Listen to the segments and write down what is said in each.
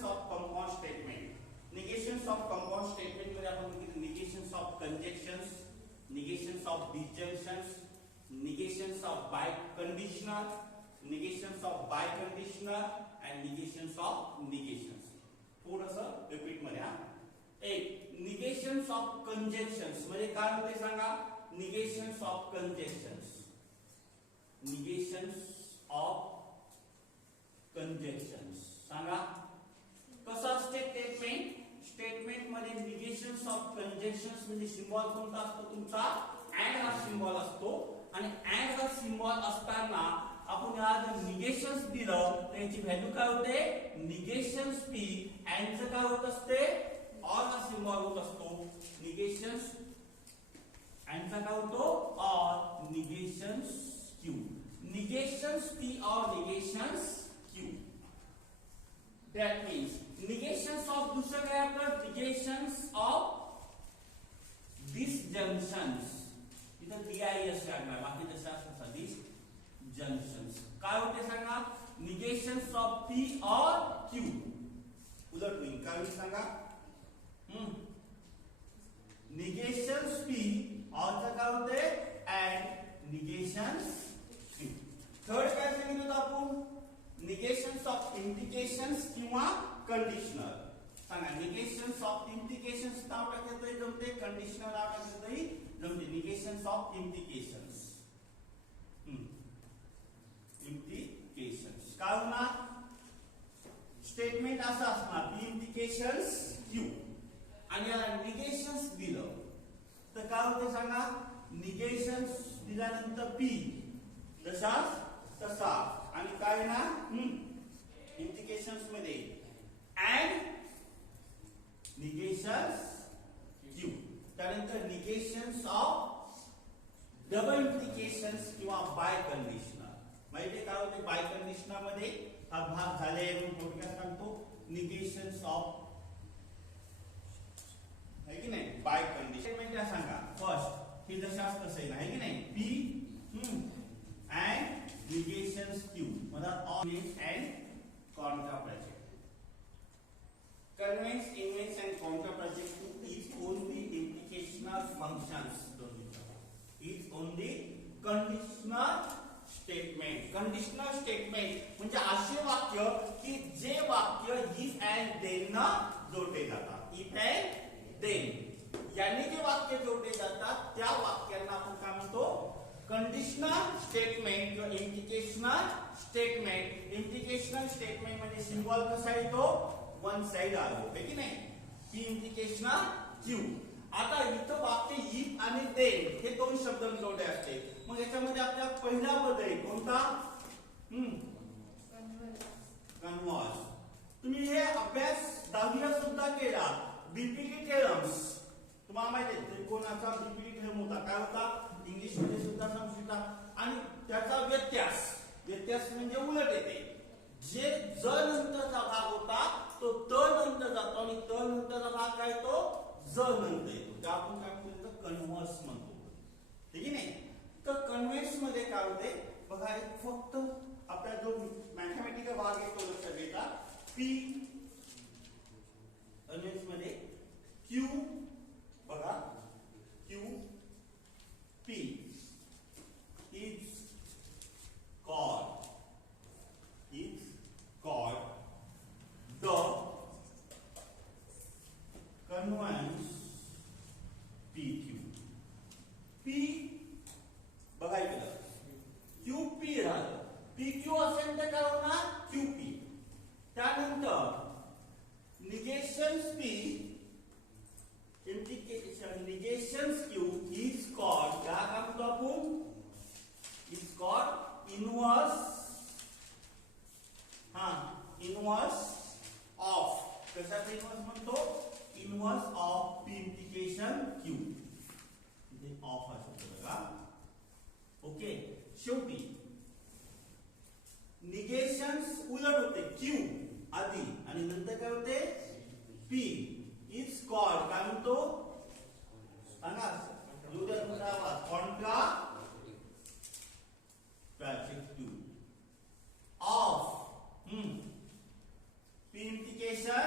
निगेशन्स of compound statement. Negations of compound statement मध्ये आपण बघितलं negations of conjunctions, negations of disjunctions, negations of biconditional, negations of biconditional and negations of negations. थोडंसं repeat मध्ये हा. एक निगेशन्स of कंजक्शन्स म्हणजे काय होते सांगा. निगेशन्स ऑफ कंजक्शन्स, निगेशन्स ऑफ कंजक्शन्स सांगा कसं असते स्टेटमेंट. स्टेटमेंट मध्ये निगेशन्स ऑफ कंजक्शन्स म्हणजे सिम्बॉल कोणता असतो तुमचा अँड हा सिम्बॉल असतो. आणि अँड हा सिम्बॉल असताना आपण याला निगेशन्स दिलं त्याची व्हॅल्यू काय होते निगेशन्स पी. अँडचं काय होत असते ऑर हा सिम्बॉल होत असतो निगेशन्स. अँडचा काय होतो ऑर निगेशन्स क्यू. निगेशन्स पी और निगेशन्स Q. That means negations of दुसरं काय आपलं negations of disjunctions. इथं DIS लागणार बाकी तसं असतं disjunctions. काय होते सांगा negations of P or Q. उलट होईल काय होईल सांगा negations P और काय होते and negations Q. थर्ड काय सांगितलं आपण निगेशन्स ऑफ इंडिकेशन्स किंवा कंडिशनल. सांगा निगेशन्स ऑफ इंडिकेशन्स नाव टाकतोय जमते, कंडिशनल नाव टाकतोय जमते. निगेशन्स ऑफ इंडिकेशन्स, इंडिकेशन्स काय होणार स्टेटमेंट असं असणार पी इंडिकेशन्स क्यू आणि याला निगेशन्स दिलं तर काय होते सांगा निगेशन्स दिल्यानंतर पी जसा तसा आणि काय ना इंडिकेशन्स मध्ये अँड निगेशन्स क्यू. त्यानंतर निगेशन्स ऑफ डबल इंडिकेशन्स किंवा बाय कंडिशनल. माहिती काय होते बाय कंडिशनल मध्ये हा भाग झाले थोडक्यात सांगतो. निगेशन्स ऑफ आहे की नाही बाय कंडिशन म्हणजे सांगा फर्स्ट हे जसं असतं तसं आहे की नाही पी अँड negations Q मतलब all and contra project. Convex, invex and contra project is only implicational functions. Is only conditional statement. Conditional statement म्हणजे असे वाक्य की जे वाक्य if and then ना जोडले जातात. if and then याने जे वाक्य जोडले जातात त्या वाक्यांना आपण काय म्हणतो कंडिशनल स्टेटमेंट किंवा इंडिकेशनल स्टेटमेंट. इंडिकेशनल स्टेटमेंट म्हणजे सिम्बॉल कसा येतो वन साइड आलो आहे की नाही पी इंडिकेशनल क्यू. आता इथं वाक्य इफ आणि देन हे दोन शब्द जोडले असते. मग याच्यामध्ये आपल्या पहिला बदल कोणता कन्व्हर्स. तुम्ही हे अभ्यास 10वीला सुद्धा केला. बीपीटी थेरम्स तुम्हाला माहिती आहे त्रिकोणाचा बीपीटी थेरम होता काय होता इंग्लिश मध्ये सुद्धा समजता. आणि त्याचा व्यत्यास म्हणजे उलट येते. जे ज नंतरचा भाग होता तो त नंतर जातो आणि त नंतरचा भाग काय तो ज नंतर येतो. त्या आपण काय म्हणतो कन्व्हर्स म्हणतो ठीक आहे नाही. तर कन्व्हर्स मध्ये काय होते बघा फक्त आपला जो मॅथमॅटिकल भाग येतो लक्षात घेता पी कन्व्हर्स मध्ये क्यू बघा Q P is called the conveyance PQ. P बघायचं QP राहिलं. PQ असेल तर काय होणार QP. त्यानंतर निगेशन्स P implication negations Q is called क्या म्हणतो आपण is called inverse inverse of कशाचा inverse म्हणतो inverse of P implication Q. इथे ऑफ असतो बघा ओके. शेवटी निगेशन्स उलट होते Q आधी आणि नंतर काय होते P is called काय म्हणतो सांगा Contra project 2 of P implication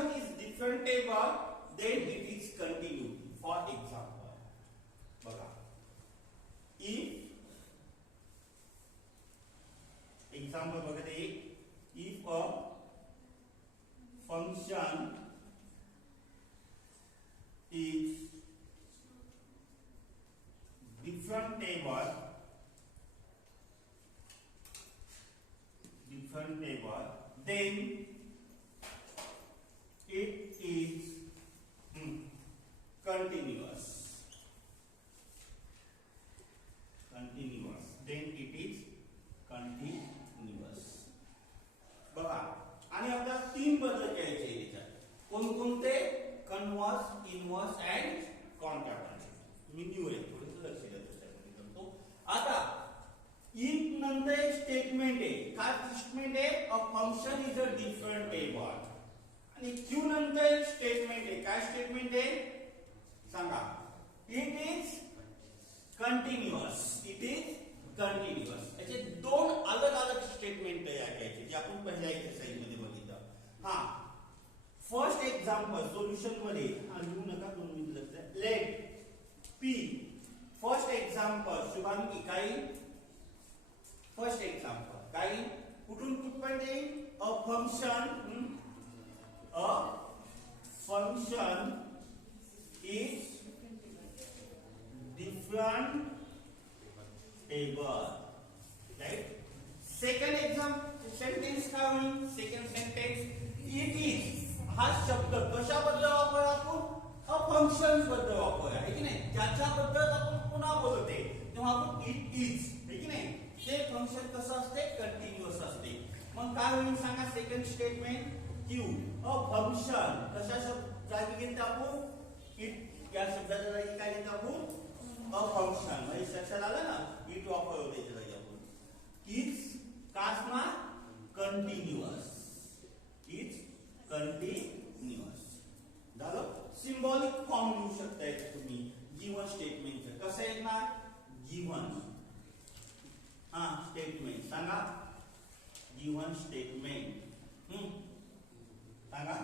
function is differentiable, then it is continued. For example, बघा, if example बघा ते, if a function is differentiable, then it is continuous. Then it is continuous. बघा, आणि आपल्याला तीन बदल करायचे आहे त्याच्यात. कोणकोणते? Converse, inverse and contrast. Me new आहे, थोडंसं लक्ष द्या त्याच्यामध्ये करतो. आता इफ नंतर एक स्टेटमेंट आहे. काय स्टेटमेंट आहे? A function is a differentiable. आणि क्यू नंतर एक स्टेटमेंट आहे. काय स्टेटमेंट आहे सांगा? It is continuous. It is continuous. याचे दोन अलग अलग स्टेटमेंट तयार करायचे, जे आपण पहिल्या एक्सरसाइज मध्ये बघितलं. हा फर्स्ट एक्झाम्पल सोल्युशन मध्ये लिहू नका, 2 मिनिट लक्ष. Let P. First example Shubhangi काही. फर्स्ट एक्झाम्पल काही कुठून कुठपर्यंत येईल? A function is different table, right? Second example sentence काय होईल? Second sentence it is. हा शब्द कशाबद्दल वापर आपण? अ फंक्शन बद्दल वापर आहे की नाही? ज्याच्याबद्दल आपण पुन्हा बोलते तेव्हा आपण इट इज, आहे की नाही? ते फंक्शन कसं असते? कंटिन्युअस असते. मग काय होईल सांगा? Second statement Q. A function कशा शब्द जागी घेतो आपण? इट. या शब्दाच्या जागी काय घेतो आपण? A function. म्हणजे लक्षात आलं ना? इट वापर होते त्याच्या जागी आपण. Is Kasna continuous. Is continuous झालं. सिंबॉलिक फॉर्म लिहू शकताय तुम्ही गिवन स्टेटमेंटचं. कसं आहे ना? गिवन स्टेटमेंट सांगा. गिवन स्टेटमेंट सांगा.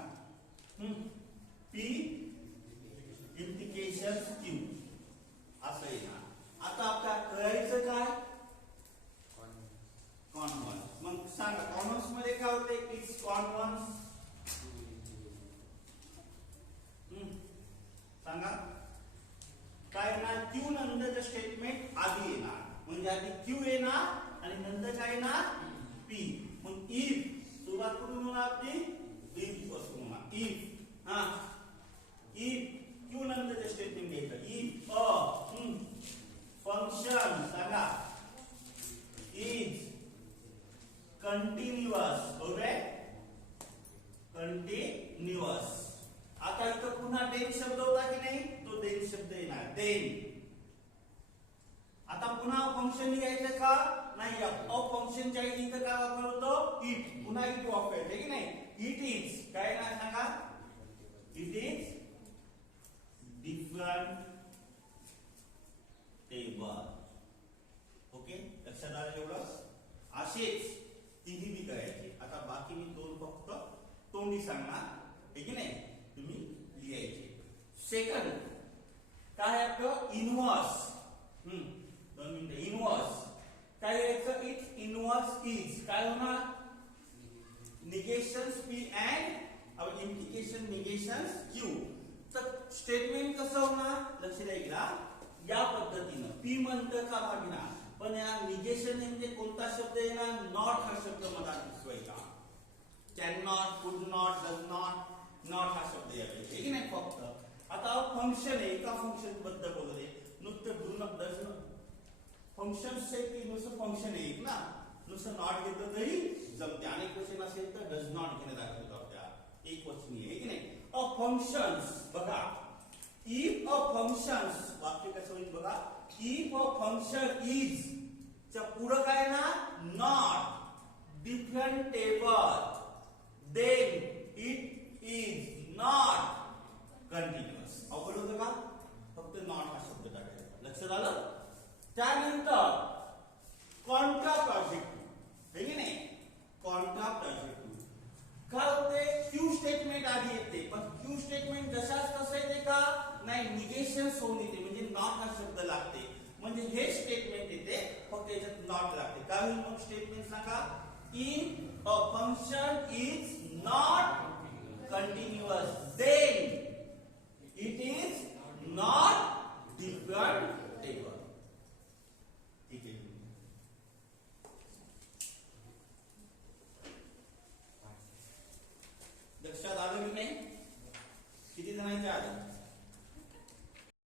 पी इम्प्लिकेशन क्यू असं आहे ना. आता आपल्याला करायचं काय? कॉन्व्हर्स. मग सांगा कॉन्व्हर्स मध्ये काय होते? It's converse. सांगा काय ना? क्यू नंतरचं स्टेटमेंट आधी येणार, म्हणजे आधी क्यू येणार आणि नंतर काय येणार? पी. मग इफ सुरुवात कुठून होणार? आपली इफ पासून होणार. इफ क्यू नंतरचं स्टेटमेंट घ्यायचं. इफ अ फंक्शन सांगा इज कंटिन्युअस. Okay, continuous. आता इथं पुन्हा देन शब्द होता की नाही? तो देन शब्द येणार. देन. आता पुन्हा फंक्शन लिहायचं का? नाही. अ फंक्शनच्या इथं काय वापर होतो? इट. पुन्हा इट वापरायचं की नाही? इट इज काय ना सांगा? It is different table. Okay, लक्षात आलं एवढं? असेच तिन्ही बी करायचे. आता बाकी मी दोन फक्त तोंडी सांगणार, आहे की नाही? तुम्ही लिहायचे. सेकंड काय आपलं? इनवर्स. 2 मिनिटं. इनवर्स काय लिहायचं? इट्स इनवर्स इज काय होणार? निगेशन्स पी अँड और इम्प्लिकेशन निगेशन्स क्यू. तर स्टेटमेंट कसं होणार? लक्ष द्या. या पद्धतीनं पी म्हणतं का भागणार, पण या निगेशन म्हणजे कोणता शब्द येणार? नॉट हा शब्द मला दिसवायचा. कॅन नॉट, कुड नॉट, डज नॉट. नॉट हा शब्द यायचा, की नाही? फक्त आता फंक्शन आहे. एका फंक्शन बद्दल बोलले. नुसतं do not, does not. Function की नुसतं फंक्शन आहे ना. नुसतं नॉट घेतलं तरी जमते. अनेक क्वेश्चन असेल तर डज नॉट घेणं दाखवतो आपल्या. एक क्वेश्चन आहे की नाही? अ फंक्शन्स बघा. इफ अ फंक्शन्स वाक्य कसं होईल बघा. इफ अ फंक्शन इज च्या पुढे काय ना? Not differentiable, then it is not continuous. अवघड होतं का? फक्त नॉट हा शब्द टाकायचा. लक्षात आलं? त्यानंतर कॉन्ट्रा प्रोजेक्टिव्ह, आहे की नाही? कॉन्ट्रा प्रोजेक्टिव्ह काय होते? क्यू स्टेटमेंट स्टेटमेंट आधी येते, पण क्यू स्टेटमेंट जशाच तसं येते का नाही, निगेशन होऊन येते, म्हणजे नॉट हा शब्द लागते. म्हणजे हे स्टेटमेंट येते फक्त याच्यात नॉट लागते. काय होईल मग स्टेटमेंट सांगा? If a function is not continuous, then it is not differentiable.